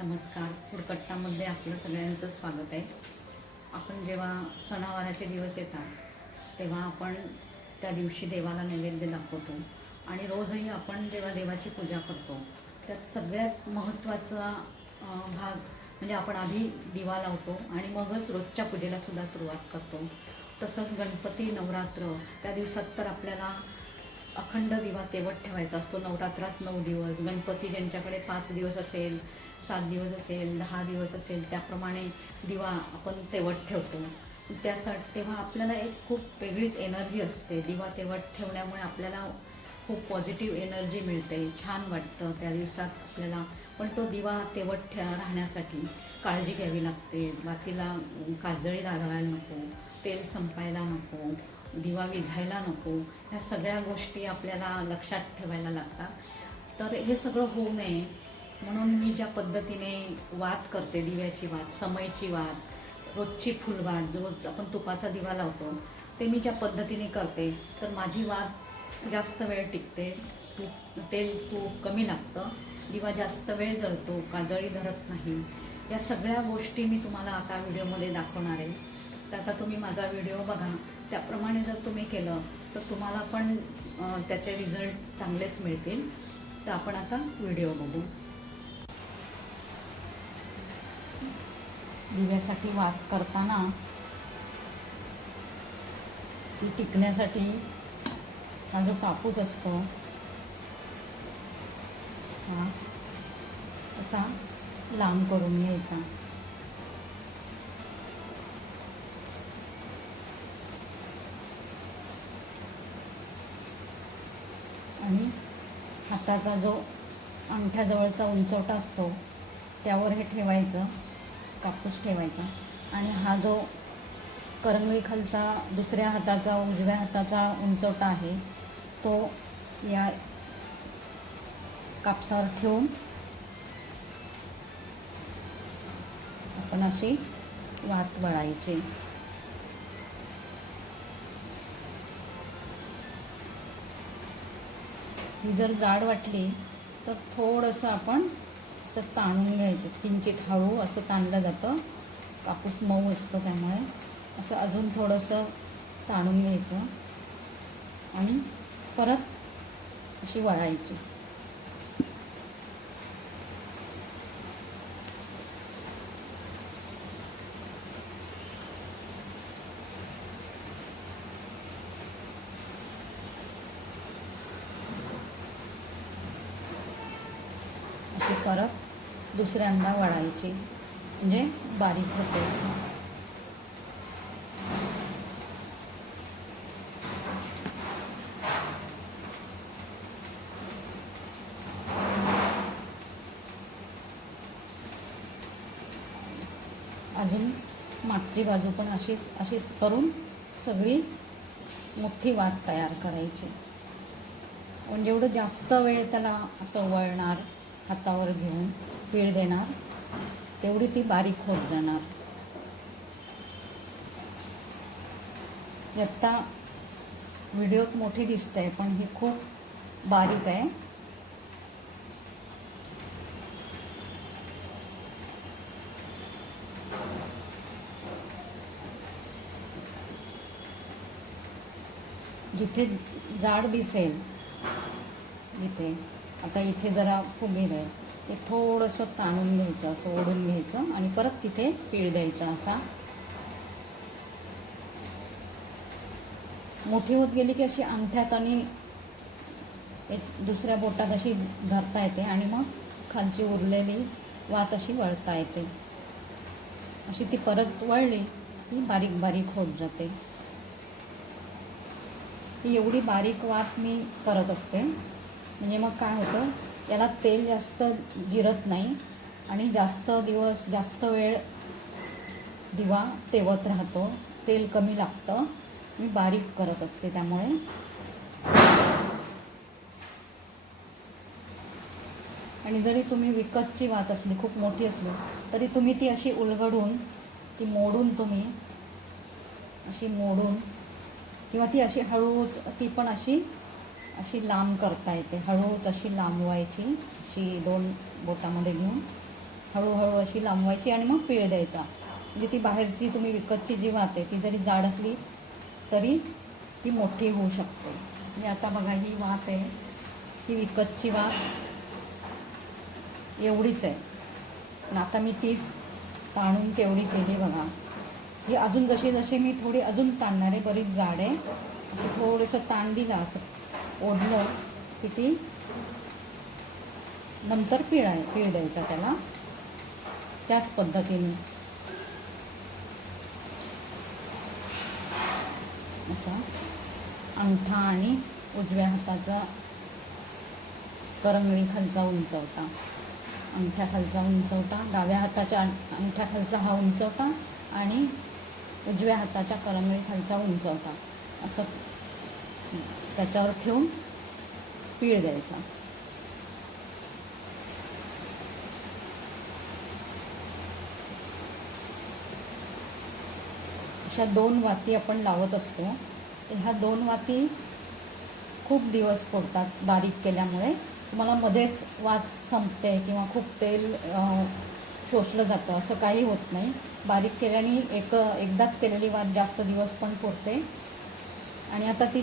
नमस्कार. फुडकट्टामध्ये आपलं सगळ्यांचं स्वागत आहे. आपण जेव्हा सणावाराचे दिवस येतात तेव्हा आपण त्या दिवशी देवाला नैवेद्य दाखवतो आणि रोजही आपण जेव्हा देवाची पूजा करतो त्यात सगळ्यात महत्त्वाचा भाग म्हणजे आपण आधी दिवा लावतो आणि मगच रोजच्या पूजेला सुद्धा सुरुवात करतो. तसंच गणपती नवरात्र त्या दिवसात तर आपल्याला अखंड दिवा तेवत ठेवायचा असतो. नवरात्रात नऊ दिवस गणपती ज्यांच्याकडे पाच दिवस असेल सात दिवस असेल दहा दिवस असेल त्याप्रमाणे दिवा आपण तेवट ठेवतो. त्यासाठी तेव्हा आपल्याला एक खूप वेगळीच एनर्जी असते. दिवा तेवट ठेवण्यामुळे आपल्याला खूप पॉझिटिव्ह एनर्जी मिळते. छान वाटतं. त्या दिवसात आपल्याला पण तो दिवा तेवट ठे राहण्यासाठी काळजी घ्यावी लागते. बातीला काजळी लागायला नको तेल संपायला नको दिवा विझायला नको. ह्या सगळ्या गोष्टी आपल्याला लक्षात ठेवायला लागतात. तर हे सगळं होऊ नये. म्हणून मी ज्या पद्धतीने वात करते दिव्याची वात समयची वात रोजची फुलवात रोज आपण तुपाचा दिवा लावतो ते मी ज्या पद्धतीने करते तर माझी वात जास्त वेळ टिकते तूप तेल तूप कमी लागतं दिवा जास्त वेळ जळतो काजळी धरत नाही. या सगळ्या गोष्टी मी तुम्हाला आता व्हिडिओमध्ये दाखवणार आहे. तर आता तुम्ही माझा व्हिडिओ बघा. त्याप्रमाणे जर तुम्ही केलं तर तुम्हाला पण त्याचे रिझल्ट चांगलेच मिळतील. तर आपण आता व्हिडिओ बघू. दिव्यासाठी वात करताना ती टिकण्यासाठी हा जो कापूस असतो. हा. असा लांब करून घ्यायचा. आणि हाताचा जो अंगठ्याजवळचा उंचवटा असतो त्यावर हे ठेवायचं. कापूस ठेवायचा. आणि हा जो करंगळी खालचा दुसऱ्या हाताचा उजव्या हाताचा उंचवटा आहे तो या कापसावर ठेवून आपण अशी वात वळायची. ही जर जाड वाटली तर थोडंसं आपण असं ताणून घ्यायचं. किंचित हळू असं ताणलं जातं. कापूस मऊ असतो त्यामुळे. असं अजून थोडंसं ताणून घ्यायचं. आणि परत अशी वळायची अशी परत दुसऱ्यांदा वाढायची. म्हणजे बारीक होते. अजून मागची बाजू पण अशीच अशीच करून सगळी मोठी वात तयार करायची. म्हणजे जेवढं जास्त वेळ त्याला असं वळणार हातावर घेऊन. पीळ देणार. तेवढी ती बारीक होत जाणार. आत्ता व्हिडिओत मोठी दिसते पण ही खूप बारीक आहे. जिथे जाड दिसेल इथे. आता इथे जरा फुगीर आहे. ते थोडंसं ताणून घ्यायचं असं ओढून घ्यायचं आणि परत तिथे पीळ द्यायचा असा. मोठी होत गेली की अशी अंगठ्यात आणि एक दुसऱ्या बोटात अशी धरता येते आणि मग खालची उरलेली वात अशी वळता येते. अशी ती परत वळली की बारीक बारीक होत जाते. ती एवढी बारीक वात मी करत असते. म्हणजे मग काय होतं? याला तेल जास्त जिरत नाही आणि जास्त दिवस जास्त वेळ दिवा तेवत राहतो. तेल कमी लागतं. मी बारीक करत असते त्यामुळे. आणि जरी तुम्ही विकतची वात असली खूप मोठी असली तरी तुम्ही ती अशी उलगडून ती मोडून तुम्ही अशी मोडून किंवा ती अशी हळूच ती पण अशी अशी लांब करता येते. हळूच अशी लांबवायची अशी दोन बोटामध्ये घेऊन हळूहळू अशी लांबवायची आणि मग पीळ द्यायचा. म्हणजे ती बाहेरची तुम्ही विकतची जी वात आहे ती जरी जाड असली तरी ती मोठी होऊ शकते. म्हणजे आता बघा ही वात आहे ही विकतची वात एवढीच आहे. पण आता मी तीच ताणून केवढी केली बघा. ही अजून जशी जशी मी थोडी अजून ताणणार आहे बरीच जाड आहे अशी थोडंसं ताण दिला असं ओढलं की ती नंतर पिळाय पीळ द्यायचा त्याला. त्याच पद्धतीने. असा अंगठा आणि उजव्या हाताचा करंगळी खालचा उंचवटा अंगठ्या खालचा उंचवटा डाव्या हाताच्या अंगठ्याखालचा अंगठ्या खालचा हा उंचवटा आणि उजव्या हाताच्या करंगळी खालचा उंचवटा असं त्याच्यावर ठेवून पीळ द्यायचा. अशा दोन वाती आपण लावत असतो. ह्या दोन वाती खूप दिवस पुरतात बारीक केल्यामुळे. तुम्हाला मध्येच वात संपते किंवा खूप तेल शोषलं जातं असं काही होत नाही. बारीक केल्याने एक एकदाच केलेली वात जास्त दिवस पण पुरते आणि आता ती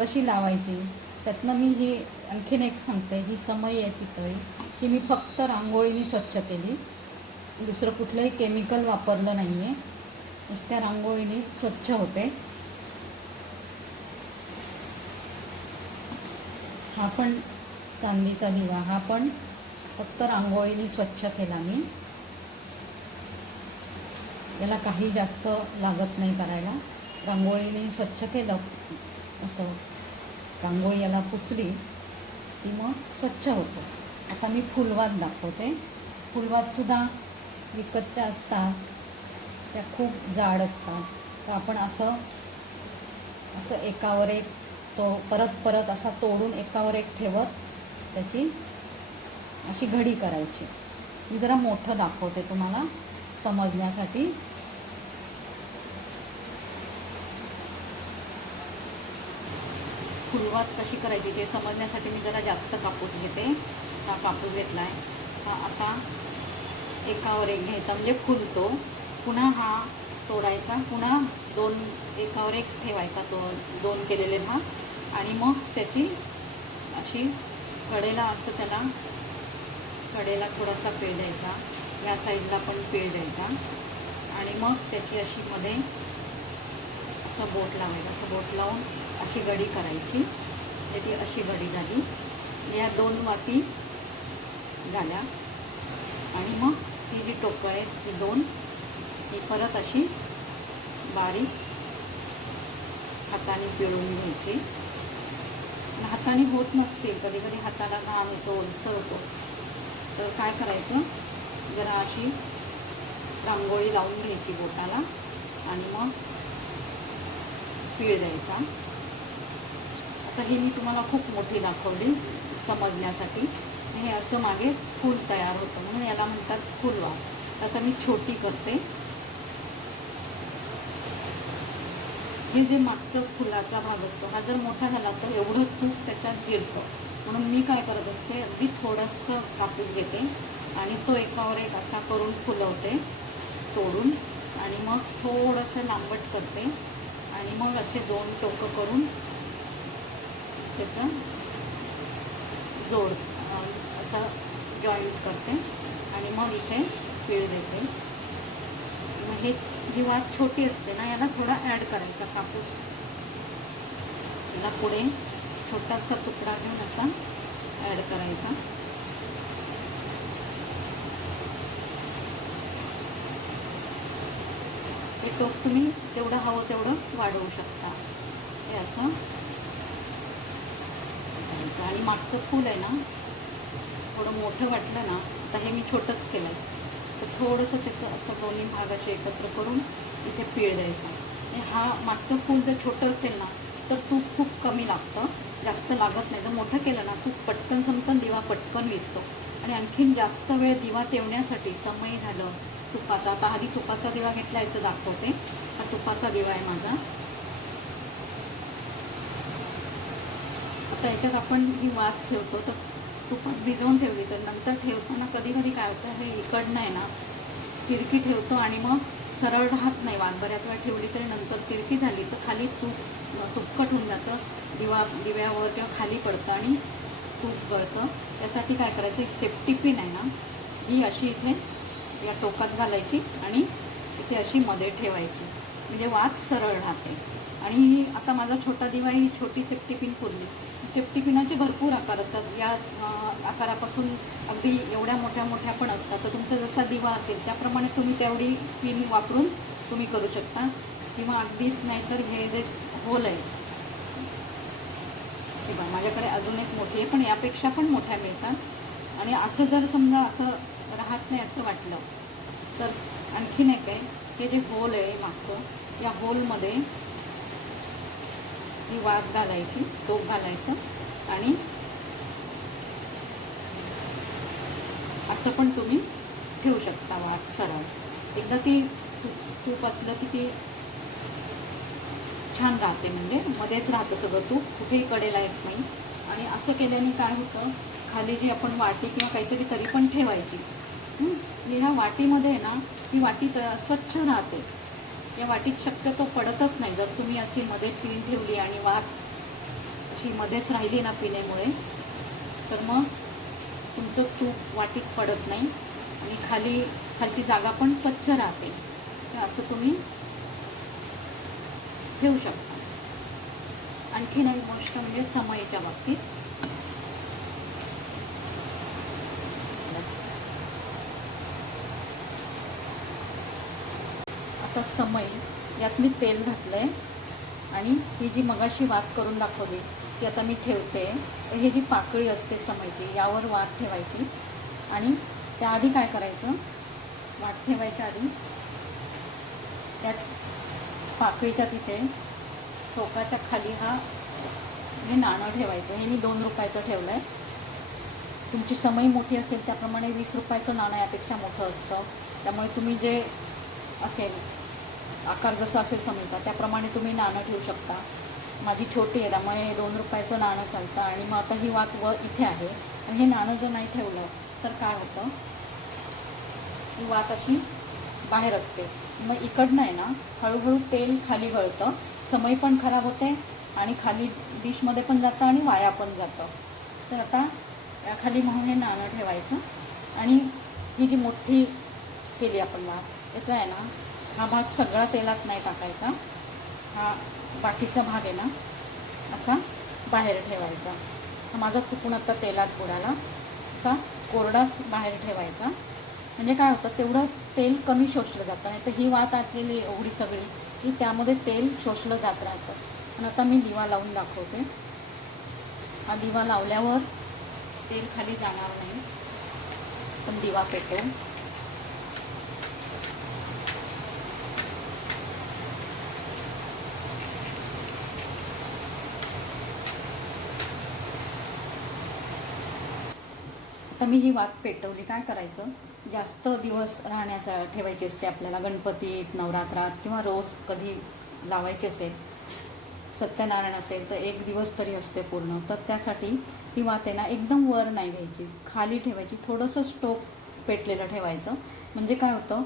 कशी लावायची? त्यातनं मी ही आणखीन एक सांगते. ही समय आहे पितळी ही मी फक्त रांगोळीने स्वच्छ केली. दुसरं कुठलंही केमिकल वापरलं नाही आहे नुसत्या रांगोळीने स्वच्छ होते. हा पण चांदीचा दिवा. हा पण फक्त रांगोळीने स्वच्छ केला मी. याला काही जास्त लागत नाही करायला. रांगोळीने स्वच्छ केलं. असं रांगोळी याला पुसली की मग स्वच्छ होतो. आता मी फुलवात दाखवते. फुलवातसुद्धा विकतच्या असतात. त्या खूप जाड असतात. तर आपण असं असं एकावर एक तो परत परत असा तोडून एकावर एक ठेवत त्याची अशी घडी करायची. मी जरा मोठं दाखवते तुम्हाला समजण्यासाठी. सुरुवात कशी करायची ते समजण्यासाठी मी जरा जास्त कापूस घेते. हा कापूस घेतला आहे हा असा एकावर एक घ्यायचा म्हणजे फुलतो. पुन्हा हा तोडायचा. पुन्हा दोन एकावर एक ठेवायचा तो दोन केलेले भाग. आणि मग त्याची अशी कडेला असं त्याला कडेला थोडासा पेळ द्यायचा. या साईडला पण पेळ द्यायचा. आणि मग त्याची अशी मध्ये असं बोट लावायचं. असं बोट लावून अशी गडी करायची. त्याची ती अशी गडी झाली. या दोन वाती झाल्या. आणि मग ही जी टोपं आहेत ती दोन ही परत अशी बारीक हाताने पिळून घ्यायची. हाताने होत नसतील कधी कधी हाताला घाम येतो ओलसर होतो तर काय करायचं? जरा अशी रांगोळी लावून घ्यायची बोटाला आणि मग पीळ द्यायचा. आता ही मी तुम्हाला खूप मोठी दाखवली समजण्यासाठी. हे असं मागे फूल तयार होतं म्हणून याला म्हणतात फुलवा. आता मी छोटी करते. हे जे मागचं फुलाचा भाग असतो हा जर मोठा झाला तर एवढं तूप त्याच्यात गिरतं. म्हणून मी काय करत असते अगदी थोडंसं कापूस घेते आणि तो एकावर एक असा करून फुलवते तोडून. आणि मग थोडंसं लांबट करते. आणि मग असे दोन टोकं करून त्याचं जोड असा असं जॉईंट करते. आणि मग इथे पीळ देते. मग हे जी वाट छोटी असते ना याला थोडा ॲड करायचा कापूस. याला पुढे छोटासा तुकडा घेऊन असा ॲड करायचा. हे टोक तुम्ही तेवढं हवं तेवढं वाढवू शकता. हे असं करायचं आणि मागचं फूल आहे ना थोडं मोठं वाटलं ना आता हे मी छोटंच केलं आहे तर थोडंसं त्याचं असं दोन्ही भागाचे एकत्र करून इथे पीळ द्यायचा. आणि हा मागचं फूल जर छोटं असेल ना तर तूप खूप कमी लागतं जास्त लागत नाही. जर मोठं केलं ना तूप पटकन संपतं दिवा पटकन विजतो. आणि आणखीन जास्त वेळ दिवा तेवण्यासाठी समय झालं तुपाचा. आता आधी तुपाचा दिवा घेतला याचं दाखवते. हा तुपाचा दिवा आहे माझा. आता याच्यात आपण ही वात ठेवतो तर तुपात भिजवून ठेवली तर नंतर ठेवताना कधी कधी काय होतं हे इकडनं आहे ना तिरकी ठेवतो आणि मग सरळ राहत नाही वाट बऱ्याच वेळा ठेवली तरी नंतर तिरकी झाली तर खाली तूप तुपकट होऊन जातं दिवा दिव्यावर किंवा खाली पडतं आणि तूप गळतं. त्यासाठी काय करायचं एक सेफ्टी पिन आहे ना ही अशी इथे या टोकात घालायची आणि इथे अशी मध्ये ठेवायची. म्हणजे वात सरळ राहते. आणि आता माझा छोटा दिवा ही छोटी सेफ्टी पिन पुरली सेफ्टी पिनाचे भरपूर आकार असतात. या आकारापासून अगदी एवढ्या मोठ्या मोठ्या पण असतात. तर तुमचा जसा दिवा असेल त्याप्रमाणे तुम्ही तेवढी पिन वापरून तुम्ही करू शकता. किंवा अगदीच नाहीतर हे जे होल आहे. किंवा बघा माझ्याकडे अजून एक मोठी आहे पण यापेक्षा पण मोठ्या मिळतात. आणि असं जर समजा असं राहत नाही असं वाटलं तर आणखीन एक आहे. हे जे होल आहे मागचं या होलमध्ये ही वाफ घालायची तोप घालायचं आणि असं पण तुम्ही ठेवू शकता वाफ सरळ. एकदा ती तूप असलं की ती छान राहते म्हणजे मध्येच राहतं सगळं तूप कुठेही कडेला येत नाही. आणि असं केल्याने काय होतं खाली जी आपण वाटी किंवा काहीतरी तरी पण ठेवायची ह्या वाटीमध्ये ना ती वाटी त- स्वच्छ राहते. या वाटीत शक्यतो पडतच नाही. जर तुम्ही अशी मध्ये पिन ठेवली आणि वाट अशी मध्येच राहिली ना पिण्यामुळे तर मग तुमचं तूप वाटीत पडत नाही आणि खाली खालची जागा पण स्वच्छ राहते. तर असं तुम्ही ठेवू शकता. आणखीन एक गोष्ट म्हणजे समयीच्या बाबतीत. आता समय यात मी तेल घातलं आहे आणि ही जी मगाशी वात करून दाखवली ती आता मी ठेवते. तर जी पाकळी असते समयची यावर वात ठेवायची. आणि त्याआधी काय करायचं? वाट ठेवायच्या आधी त्यात पाकळीच्या तिथे टोकाच्या खाली हा हे नाणं ठेवायचं. हे मी दोन रुपयाचं ठेवलं आहे तुमची समई मोठी असेल त्याप्रमाणे वीस रुपयाचं नाणं यापेक्षा मोठं असतं. त्यामुळे तुम्ही जे असेल आकार जसा असेल समजा त्याप्रमाणे तुम्ही नाणं ठेवू शकता. माझी छोटी आहे त्यामुळे दोन रुपयाचं नाणं चालतं आणि मग आता ही वात व इथे आहे. आणि हे नाणं जर नाही ठेवलं तर काय होतं? ही वात अशी बाहेर असते. मग इकडनं आहे ना हळूहळू तेल खाली गळतं. समय पण खराब होते आणि खाली डिशमध्ये पण जातं आणि वाया पण जातं. तर आता या खाली म्हणून हे नाणं ठेवायचं. आणि ही जी मोठी केली आपण वात याचा आहे ना हा भाग सगळा तेलात नाही टाकायचा. हा बाकीचा भाग आहे ना असा बाहेर ठेवायचा. हा माझा चुकून आता तेलात बुडाला. असा कोरडाच बाहेर ठेवायचा. म्हणजे काय होतं तेवढं तेल कमी शोषलं जातं. नाही तर ही वात आटलेली एवढी सगळी की त्यामध्ये तेल शोषलं जात राहतं. आणि आता मी दिवा लावून दाखवते. हा दिवा लावल्यावर तेल खाली जाणार नाही. पण दिवा पेटवू तर मी ही वात पेटवली. काय करायचं? जास्त दिवस राहण्याचा ठेवायची असते आपल्याला. गणपतीत नवरात्रात किंवा रोज कधी लावायची असेल सत्यनारायण असेल तर एक दिवस तरी असते पूर्ण. तर त्यासाठी ही वात आहे ना एकदम वर नाही घ्यायची. खाली ठेवायची. थोडंसं स्टोक पेटलेलं ठेवायचं. म्हणजे काय होतं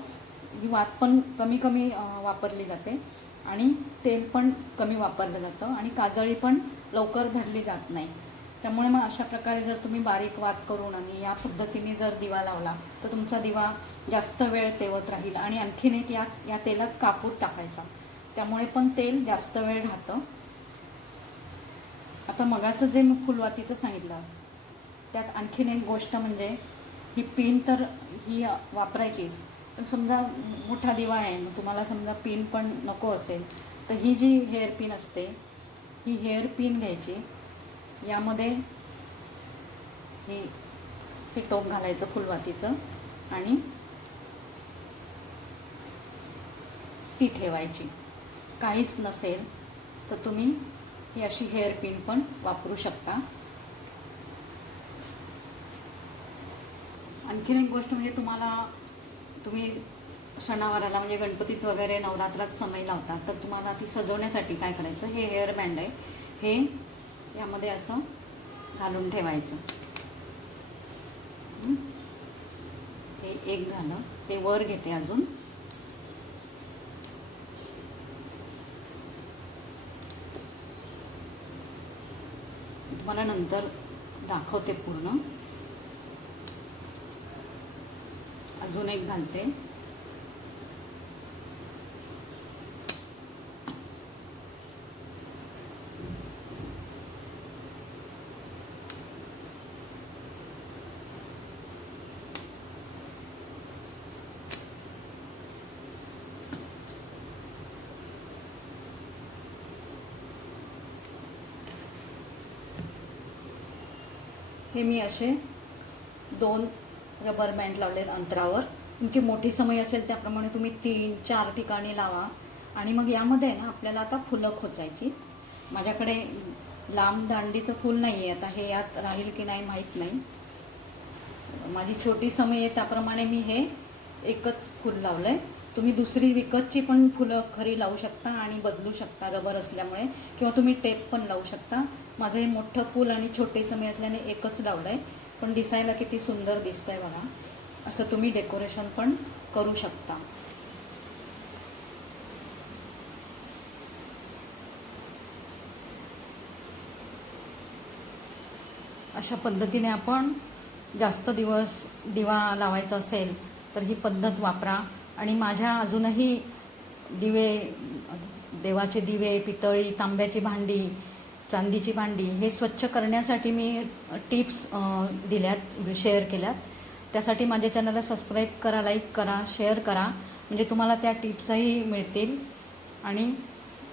ही वात पण कमी कमी वापरली जाते आणि तेल पण कमी वापरलं जातं आणि काजळी पण लवकर धरली जात नाही. त्यामुळे मग अशा प्रकारे जर तुम्ही बारीक वाद करून आणि या पद्धतीने जर दिवा लावला तर तुमचा दिवा जास्त वेळ तेवत राहील आणि आणखीन एक या या तेलात कापूर टाकायचा. त्यामुळे पण तेल जास्त वेळ राहतं. आता मगाचं जे मी फुलवातीचं सांगितलं त्यात आणखीन एक गोष्ट म्हणजे ही पिन तर ही वापरायचीच पण समजा मोठा दिवा आहे मग तुम्हाला समजा पिन पण नको असेल तर ही जी हेअर पिन असते ही हेअर पिन घ्यायची. यामध्ये हे हे टोप घालायचं फुलवातीचं आणि ती ठेवायची. काहीच नसेल तर तुम्ही ही अशी हेअर पिन पण वापरू शकता. आणखीन एक गोष्ट म्हणजे तुम्हाला तुम्ही सणावाराला म्हणजे गणपतीत वगैरे नवरात्रात समय लावतात तर तुम्हाला ती सजवण्यासाठी काय करायचं? हे हेअर बँड आहे. हे यामध्ये असं घालून ठेवायचं. हे? एक झालं. ते वर घेते अजून. तुम्हाला नंतर दाखवते पूर्ण. अजून एक घालते. हे मी असे दोन रबर बँड लावलेत अंतरावर. तुमची मोठी समय असेल त्याप्रमाणे तुम्ही तीन चार ठिकाणी लावा. आणि मग यामध्ये आहे ना आपल्याला आता फुलं खोचायची. माझ्याकडे लांब दांडीचं फूल नाही आहे आता हे यात राहील की नाही माहीत नाही. माझी छोटी समय आहे त्याप्रमाणे मी हे एकच फूल लावलं आहे तुम्ही दुसरी विकतची पण फुलं खरी लावू शकता आणि बदलू शकता रबर असल्यामुळे किंवा तुम्ही टेप पण लावू शकता. माझं हे मोठं फूल आणि छोटे समय असल्याने एकच लावलं आहे पण दिसायला किती सुंदर दिसतंय बघा. असं तुम्ही डेकोरेशन पण करू शकता. अशा पद्धतीने आपण जास्त दिवस दिवा लावायचा असेल तर ही पद्धत वापरा. आणि माझ्या अजूनही दिवे देवाचे दिवे पितळी तांब्याची भांडी चांदीची भांडी हे स्वच्छ करण्यासाठी मी टिप्स दिल्यात शेअर केल्यात. त्यासाठी माझ्या चॅनलला सबस्क्राईब करा लाईक करा शेअर करा. म्हणजे तुम्हाला त्या टिप्सही मिळतील. आणि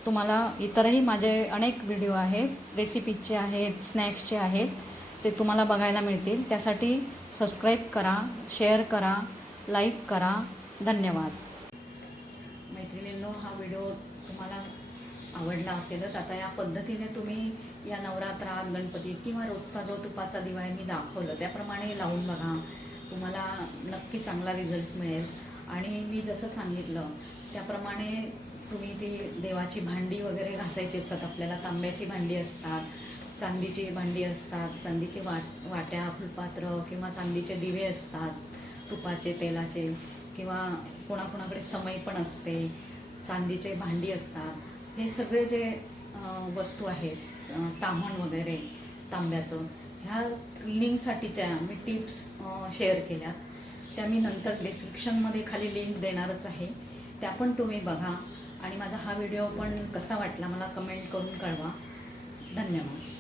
तुम्हाला इतरही माझे अनेक व्हिडिओ आहेत रेसिपीजचे आहेत स्नॅक्सचे आहेत ते तुम्हाला बघायला मिळतील. त्यासाठी सबस्क्राईब करा शेअर करा लाईक करा. धन्यवाद. मैत्रिणींनो हा व्हिडिओ तुम्हाला आवडला असेलच. आता या पद्धतीने तुम्ही या नवरात्रात गणपती किंवा रोजचा जो तुपाचा दिवा आहे मी दाखवलं. त्याप्रमाणे लावून बघा. तुम्हाला नक्की चांगला रिझल्ट मिळेल. आणि मी जसं सांगितलं त्याप्रमाणे तुम्ही ती देवाची भांडी वगैरे घासायची असतात. आपल्याला तांब्याची भांडी असतात चांदीची भांडी असतात चांदीची वाट वाट्या फुलपात्र किंवा चांदीचे दिवे असतात तुपाचे तेलाचे. किंवा कोणाकोणाकडे समय पण असते चांदीचे भांडी असतात हे सगळे जे वस्तू आहेत तामण वगैरे तांब्याचं ह्या क्लिनिंगसाठीच्या मी टिप्स शेअर केल्या. त्या मी नंतर डिस्क्रिप्शनमध्ये खाली लिंक देणारच आहे. त्या पण तुम्ही बघा. आणि माझा हा व्हिडिओ पण कसा वाटला मला कमेंट करून कळवा. धन्यवाद.